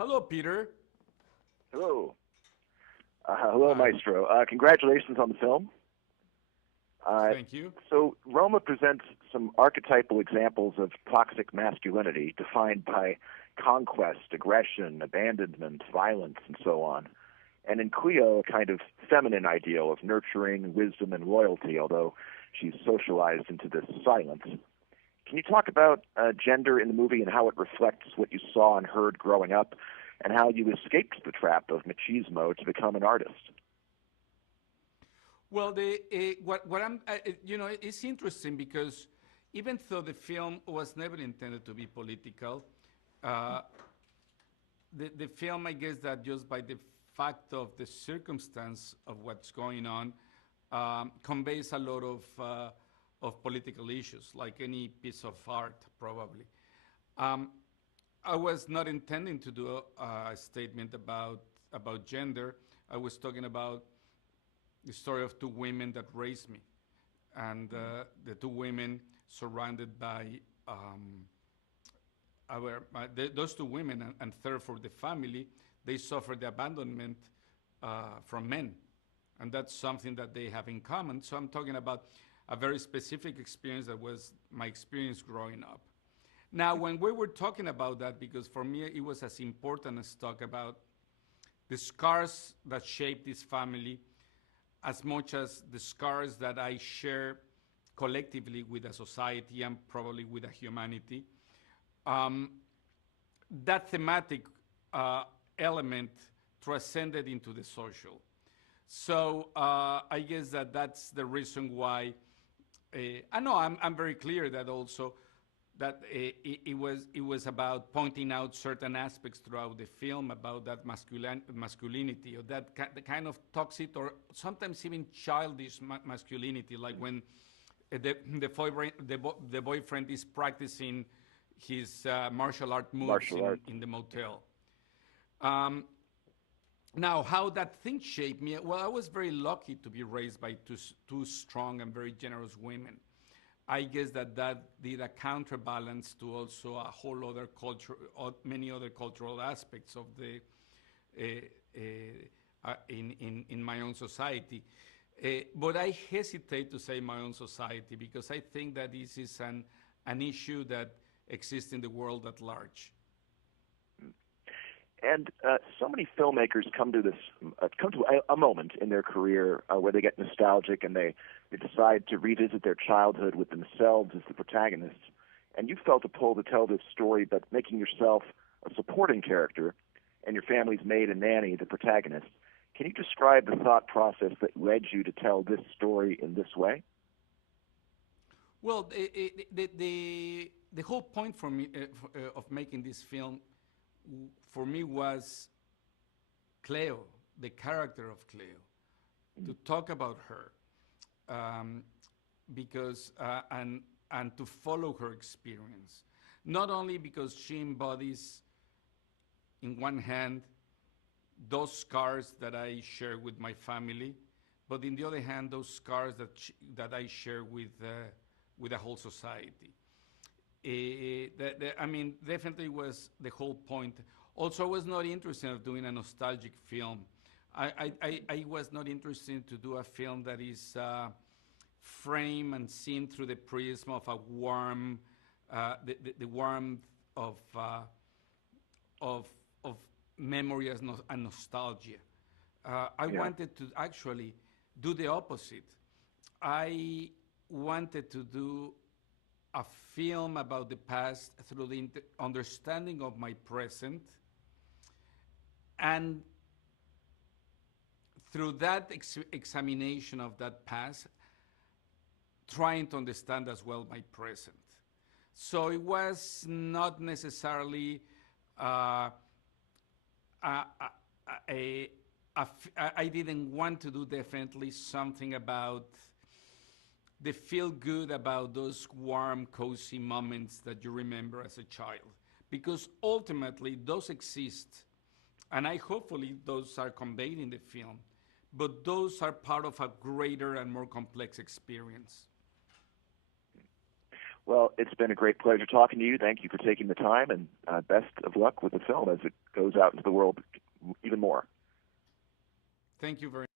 Hello, Peter. Hello. Hello, Hi. Maestro. Congratulations on the film. Uh, Thank you. so, Roma presents some archetypal examples of toxic masculinity defined by conquest, aggression, abandonment, violence, and so on. And in Cleo, a kind of feminine ideal of nurturing, wisdom, and loyalty, although she's socialized into this silence. Can you talk about gender in the movie and how it reflects what you saw and heard growing up, and how you escaped the trap of machismo to become an artist? Well, what I'm, it's interesting because even though the film was never intended to be political, uh, the film, I guess that just by the fact of the circumstance of what's going on, conveys a lot of political issues, like any piece of art, probably. Um, I was not intending to do a statement about gender. I was talking about the story of two women that raised me, and the two women surrounded by those two women, and third for the family, they suffered the abandonment from men, and that's something that they have in common. So I'm talking about a very specific experience that was my experience growing up. Now, when we were talking about that, because for me it was as important as talk about the scars that shaped this family as much as the scars that I share collectively with a society and probably with a humanity. Um, that thematic element transcended into the social. So I guess that that's the reason why. I know I'm very clear that also that it was about pointing out certain aspects throughout the film about that masculinity, or that the kind of toxic or sometimes even childish masculinity, like when the boyfriend is practicing his martial art moves Martial arts. in the motel. Um, Now, how that thing shaped me, well, I was very lucky to be raised by two strong and very generous women. I guess that did a counterbalance to also a whole other culture, many other cultural aspects of the in my own society. But I hesitate to say my own society because I think that this is an issue that exists in the world at large. And so many filmmakers come to a moment in their career where they get nostalgic and they decide to revisit their childhood with themselves as the protagonists. And you felt a pull to tell this story, but making yourself a supporting character and your family's maid and nanny the protagonist. Can you describe the thought process that led you to tell this story in this way? Well, the whole point for me of making this film, for me, was Cleo, the character of Cleo, to talk about her, um, because and to follow her experience, not only because she embodies, in one hand, those scars that I share with my family, but in the other hand, those scars that I share with the whole society. I mean, definitely was the whole point. Also, I was not interested in doing a nostalgic film. I was not interested to do a film that is framed and seen through the prism of a warm, the warmth of of memory and nostalgia. I Yeah. wanted to actually do the opposite. I wanted to do a film about the past through the understanding of my present, and through that examination of that past, trying to understand as well my present. So it was not necessarily uh, a, a, I didn't want to do definitely something about the feel good about those warm, cozy moments that you remember as a child. Because ultimately, those exist. And I hopefully those are conveyed in the film. But those are part of a greater and more complex experience. Well, it's been a great pleasure talking to you. Thank you for taking the time, and best of luck with the film as it goes out into the world even more. Thank you very much.